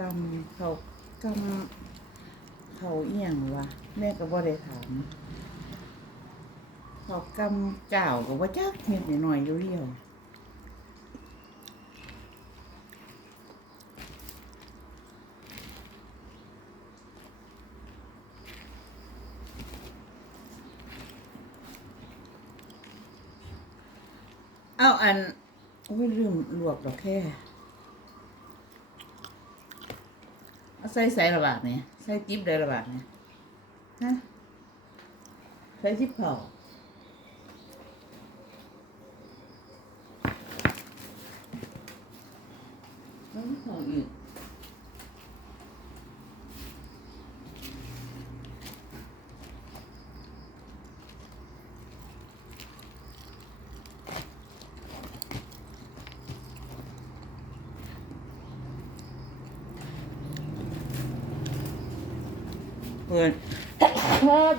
กำเขากำเขาเอียงวะแม่ก็บ่ได้ถามเขากำเจ้าก็ว่าจักนิดหน่อยๆเรียวเอาอันโอ้ยลืมลวกดอกแค่ เอาใส่ใส่ระบาดเนี่ยใส่จิ๊บได้ระบาดเนี่ยฮะใส่จิ๊บเผาน้ำหอมอีก เพื่อน